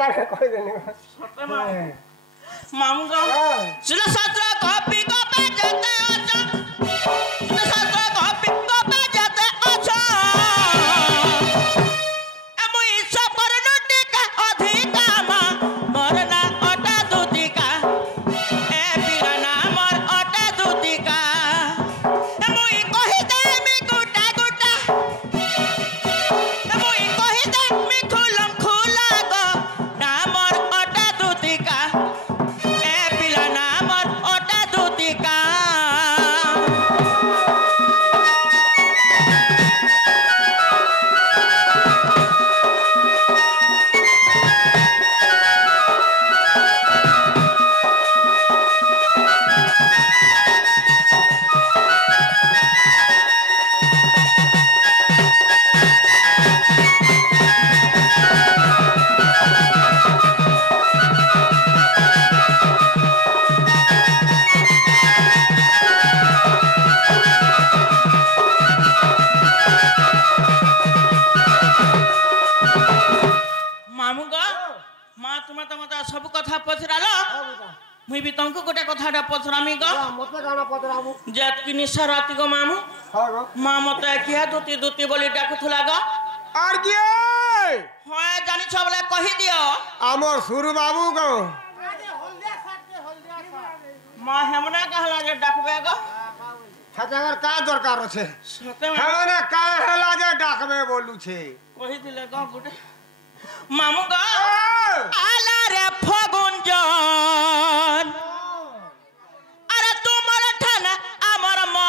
पारे कोई देनी सत्य मामू का सुन सत्र कॉपी को पे जाते अच्छा सुन सत्र कॉपी को पे जाते अच्छा एमु इच्छा पर नुटी का अधिका मा मरना अटा दूती का ए पिराना मर अटा दूती का एमु ई कहि दे मी गुटा गुटा एमु ई कहि दे मी खुलम खुला गो ना मर अटा दूती का सब कथा पचराल मुई भी तुमको गोटे कथाटा पचरामी ग मते गाना पचराबू जेत कि निशा राति गो मामू हां गो मां मते किया दूती दूती बोली डाकुथला ग और के होय जानि छ बोले कहि दियो हमर सुरु बाबू गो मां हमने कहला जे डाकबे ग छागर का दरकार আছে सते हमने का हला जे डाकबे बोलू छे कहि दिले ग गुटे मामू ग आला रे फगुन जन अरे तुमर ठाना हमर मन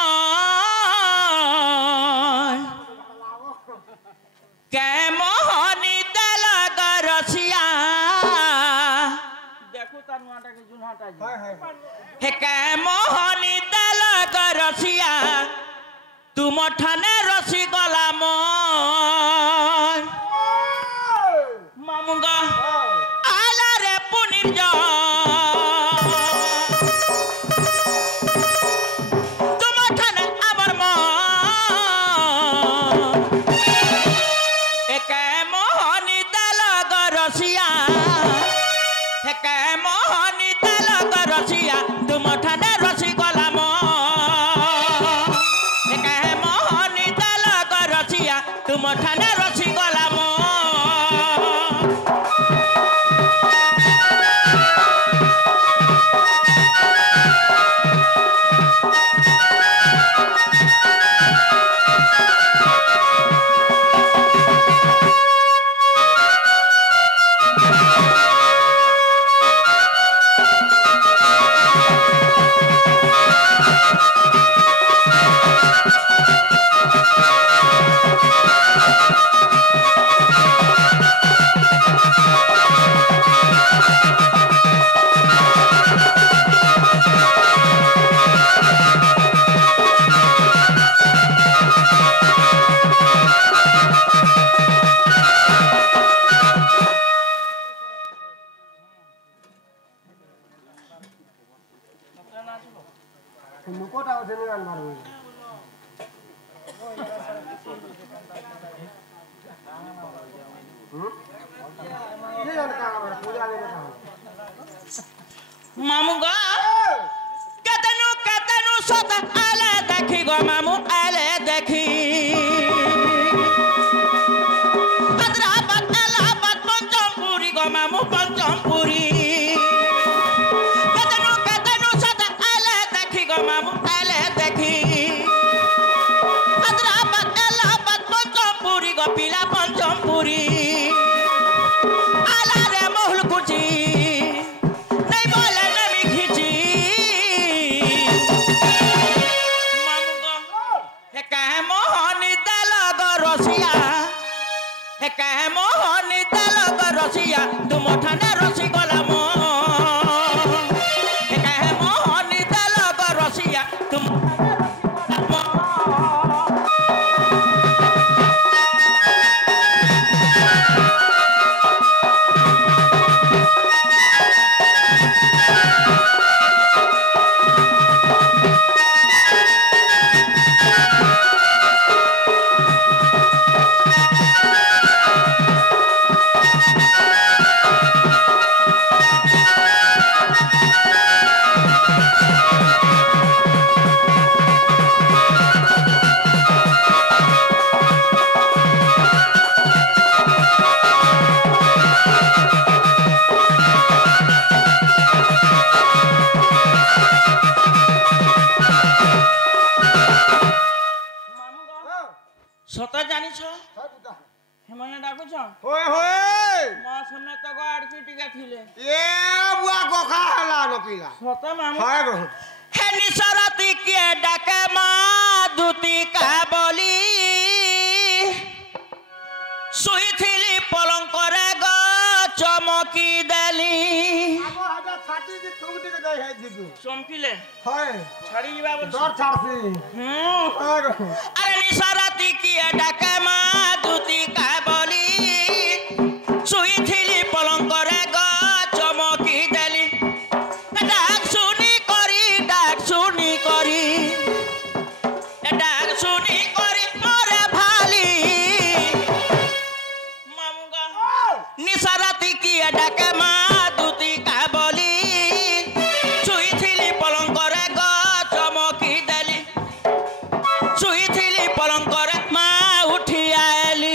के मोहनी दल गरसिया देखो तनुआटा के जुनहाटा जी हे के मोहनी दल गरसिया तुम ठाने रसी गला मन मामुंगा आला रे पुनिर जा तुम ठाने अमर मन एक मोहनी दल गरसिया एक मोहनी दल गरसिया तुम ठाने रसी गला मन एक मोहनी दल गरसिया तुम ठाने रसी गला मन मुकोटा ओजनी गान मारबो ये गान का मार पूजा ले का मामू ग कतनु सत आले देखी गो मामू आले देखी अदराबाद पंचमपुरी गो मामू पंचमपुरी कतनु सत आले देखी गो मामू आले देखी अदराबाद पंचमपुरी गो पिला पंचमपुरी आला रे मोहल कुची नहीं बोले नमी खिची मामू गो हे कहे मोह मने डाकुछ होय होय मा सुनने तो गाड़ की टिके थिले ए बुआ गोखा हला न पिला सत मामू हाय गो हे निसरती के डाके मा दूती का बोली सुई थिली पलंग रे ग चमकी देली आगो हटा छाती की ठुक टिके दे है दिदु चमकीले हाय छाड़ी जीवा बोल डर छाड़सी हाय गो अरे निसरती की डाके मा दूती का बोली सुई थिली पलंग रे ग चमकी देली डाक सुनी करी मोरे भाली मामुगा निसरती की डाके मा दूती का बोली सुई थिली पलंग रे ग चमकी देली सुई थिली पलंग रे मा उठी आली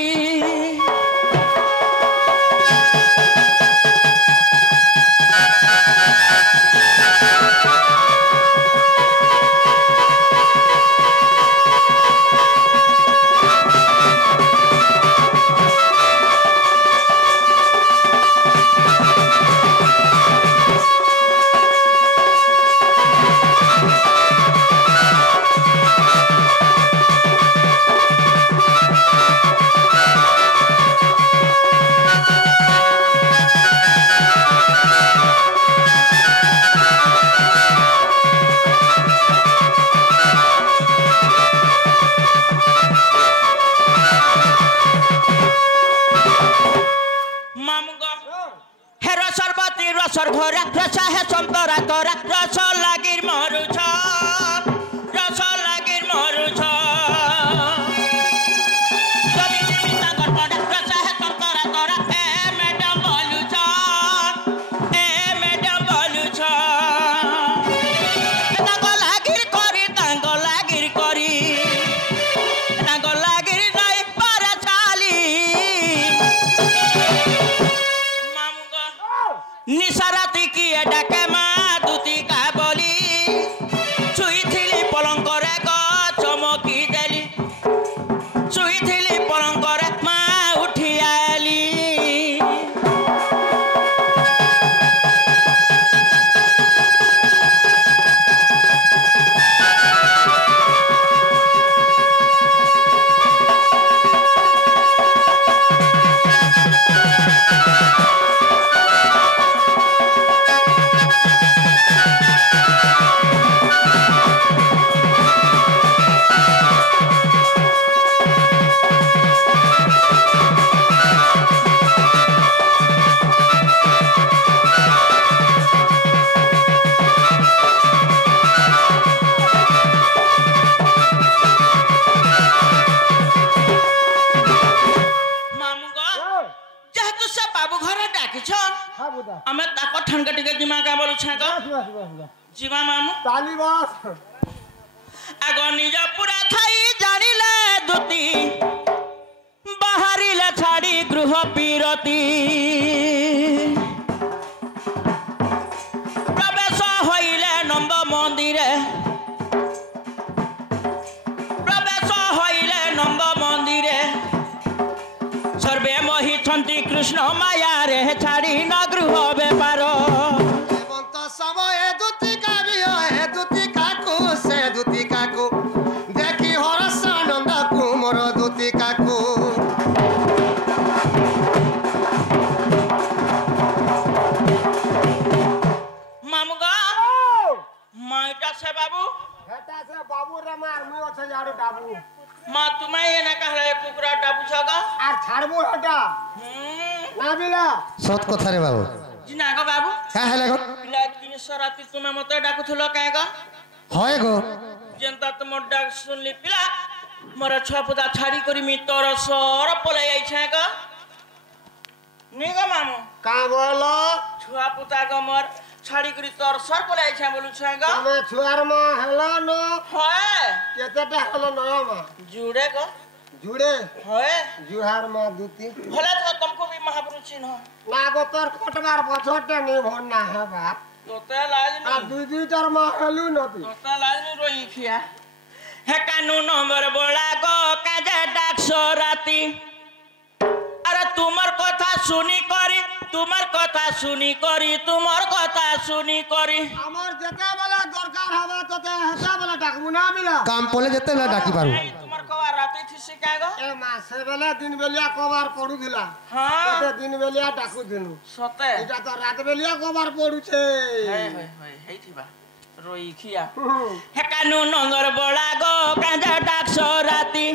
हे रसरबती रसर घोरा रसा है संतरा तोरा रस लागिर मरुछ कभी जीविता गड़बड़ा रसा है संतरा तोरा ए मैडम बोलुछ तांगो लागिर नहीं पारे चाली निसरती की डाके मा दूती का बोली छुई थिली पलंग रे ग चमकी देली छुई थिली पलंग रे मा उठी आली जेहेतु से बाबू घर डाकिछ हां बुदा हमें ताको ठनका टिके जिमा का बोलु छाक बस जीवा मामू ताली बस आगो निज पूरा थाई जानिले दूती बाहरिले छाड़ी गृह पीरती प्रवेश होइले नंद मंदिरे सर्वे मोहितंती कृष्ण माया रे छाड़ी न गृह बेपार एवंत समय दूती का भी है दूती काकू से दूती काकू देखी हरस आनंद कुमर दूती काकू मामुगा माइटा से बाबू हेता से बाबू रे मार मुई छ यारो डाबू मा तुम्हें ये ना कहले कुकुरा डाबू छगा আর ছাড়বো হেটা না বিলা सत कथा रे बाबू जिना गो बाबू का हेले गो पिला दिन राती तुम्हें मते डाकुथलो काहे गो होय गो जेंता तुम डाक सुनली पिला मोर छपुदा छाड़ी करी मी तोर सर पले आई छे गो नी गो मामू का बोलो छुआ पुता गो मोर छाड़ी करी तोर सर पले आई छे बोलु छे गो तमे छुआर मा हेलो न होय केतेटा हेलो न मा जुड़े गो जुड़े होय जुहार मा दूती भले तो तुमको भी महापुरुष चिन्ह ना गो तोर कोटबार बछोटे नि भन्ना है बाप तोते लाज आ नहीं दुई दुई टर मा हेलु नती तोते लाज नहीं रोई खिया हे कानू नंबर बोला गो काजे डाक राती তোমার কথা শুনি করি তোমার কথা শুনি করি তোমার কথা শুনি করি আমার যেতে বেলা দরকার হবে তোতে হেতে বেলা ডাকবো না মিলা কাম পড়লে যেতে বেলা ডাকি পারু এই তোমার কবার রাতে ঠিসি কাগো এ মাসে বেলা দিন বেলিয়া কবার পড়ু দিলা হ্যাঁ তোতে দিন বেলিয়া ডাকু দিনু সতে এটা তো রাত বেলিয়া কবার পড়ুছে হই হই হই হেইথিবা রই খিয়া হেকানু নগর বড়া গো কাঁজা ডাকছ রাতি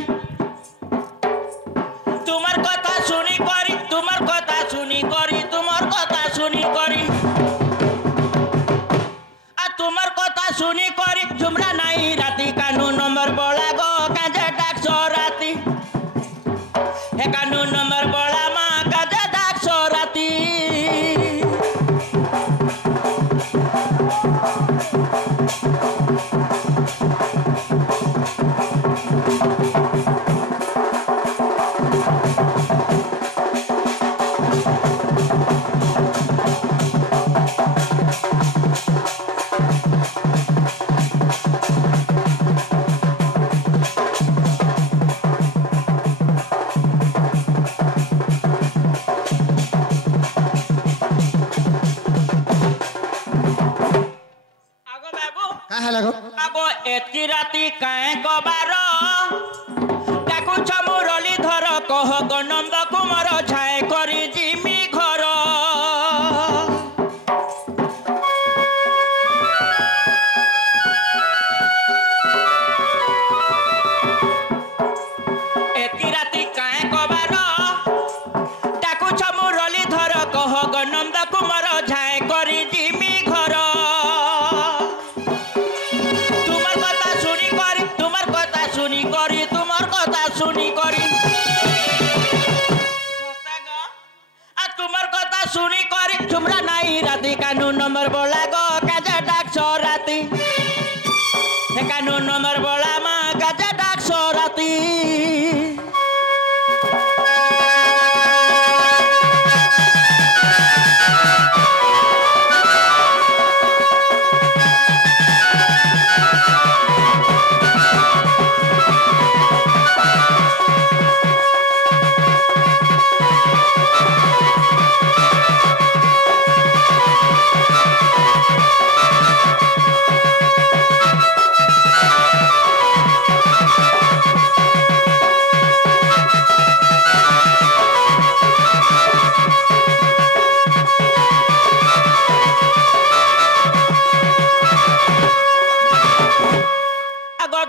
তোমার কথা শুনি করি তোমার কথা শুনি করি তোমার কথা শুনি করি আর তোমার কথা শুনি করি ঝুমরা নাই রাতি কানু নম্বর বড়া গো কাঁজা ডাকছ রাতি হে কানু নম্বর বড়া মা কাঁজা ডাকছ রাতি হ্যাঁ হ্যাঁ লাগো আগো এতকি রাতি কায়ে কবার ডাকুছ মুরলি ধর কহ গনন্দ কুমার ছায় করি জিমি ঘর এতকি রাতি কায়ে কবার ডাকুছ মুরলি ধর কহ গনন্দ কুমার ছায় করি জিমি ঘর তোমার কথা শুনি করি তোমার কথা শুনি করি তোমার কথা শুনি করি আর তোমার কথা শুনি করি তোমরা নাই রাতি কানু নম্বর বলা গো কাজা ডাকছ রাতি হে কানু নম্বর বলা মা কাজা ডাকছ রাতি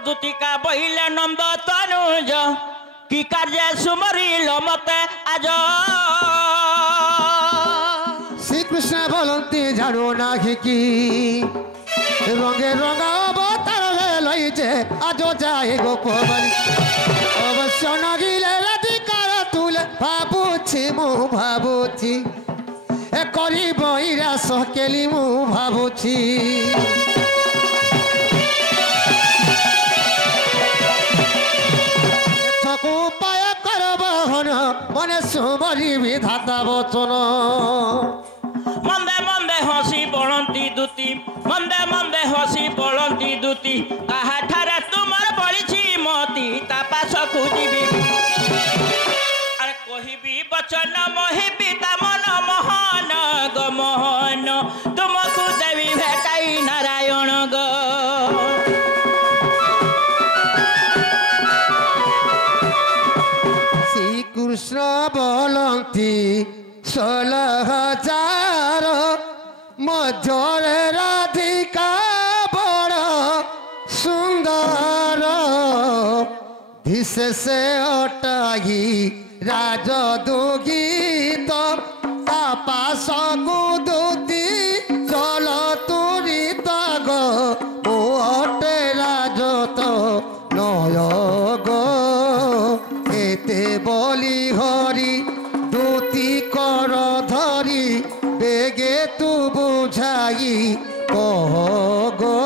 দুতিকা বহিলে নন্দ তনুজ কি কার্যে সুমরিল মতে আজ শ্রীকৃষ্ণ বলন্তি জানো না কি রঙে রঙা অবতার লইছে আজ যাই গোপবাড়ি অবশ্য নগিলে রাধিকার তুলে ভাবুছি মু ভাবুছি এ করিব ইরা সকেলি মু ভাবুছি উপায় করব মনে সুমরি বিধাতা বচন মন্দে মন্দে হসি পড়ন্তি দুতি মন্দে মন্দে হসি পড়ন্তি দুতি কাহা ঠারে তোমার বলিছি মতি তা পাশ খুঁজিবি আরে কহিবি বচন মহিবি তা মন মোহন গো মোহন তুমকু দেবী ভেটাই নারায়ণ গো শ্রীকৃষ্ণ বলন্তি 16,000 মধ্যরে রাধিকা বড় সুন্দর বিশেষে অটাই রাজদুগীত তাপাস গুদুতি জল তুরিত গো ও অটে রাজত নয় গো এতে বলি হরি দুতি কর ধরি বেগে তু বুঝাই কহ গো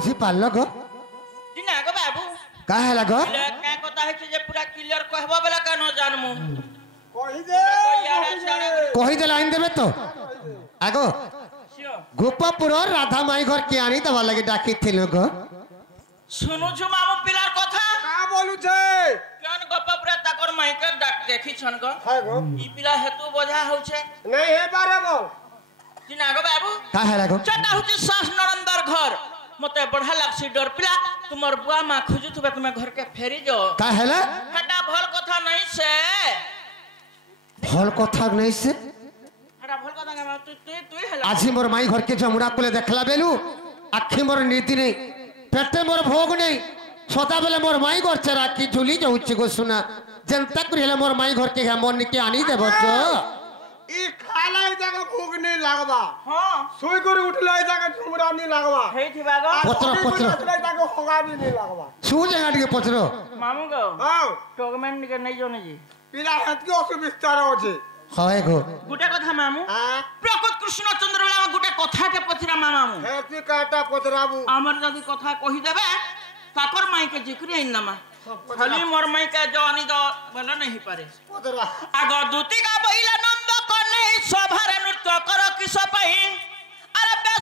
बुझी पाल गो दिना गो बाबू का है गो ले का कथा है जे पूरा क्लियर कहबो बेला का न जानमु कहि दे कही दे लाइन देबे तो आगो गोपापुर राधा माई घर के आनी दवा लगे डाकी थिलो गो सुनु छु मामू पिलार कथा का बोलू छे केन गोपापुर ताकर माई के डाक देखि छन गो हाय गो ई पिला हेतु बोझा होउ छे नहीं हे बारे बो दिना गो बाबू का है गो चटा होची सास नरंदर घर मते बढ़ा लागसी डर पिला तुमर बुआ मां खोजुतबे तुमे घर के फेरी जो का है हटा भल कथा नहीं से भल कथा नहीं से हटा भल कथा के तू हेला आज मोर माई घर के जमुना कोले देखला बेलू आखी मोर नीति नहीं पेटे मोर भोग नहीं सदा बेले मोर माई घर चरा की झुली जाउची गो सुना जनता करिले मोर माई घर के मन के आनी देबो तो ई खाला ई जगह भूख नहीं लागबा हां सोई कर उठला ई जगह ठुमरा नहीं लागबा हे थी बागो पत्र ई जगह होगा भी नहीं लागबा सू जगह के पचरो मामू गो हां टोगमेंट के नहीं जोने जी पिला हेत के असुविस्ता होचे हाय गो गुटे कथा मामू हां प्रकट कृष्ण चंद्र वाला गुटे कथा के पथिरा मामू हेत काटा पतराबू हमर जदी कथा कहि देबे ताकर माई के जिक्र इनमा खाली मोर माई के जवानी दो बोला नहीं पारे पतरा आगो दूती का बहिला नंद कने सभारे नृत्य कर किस पई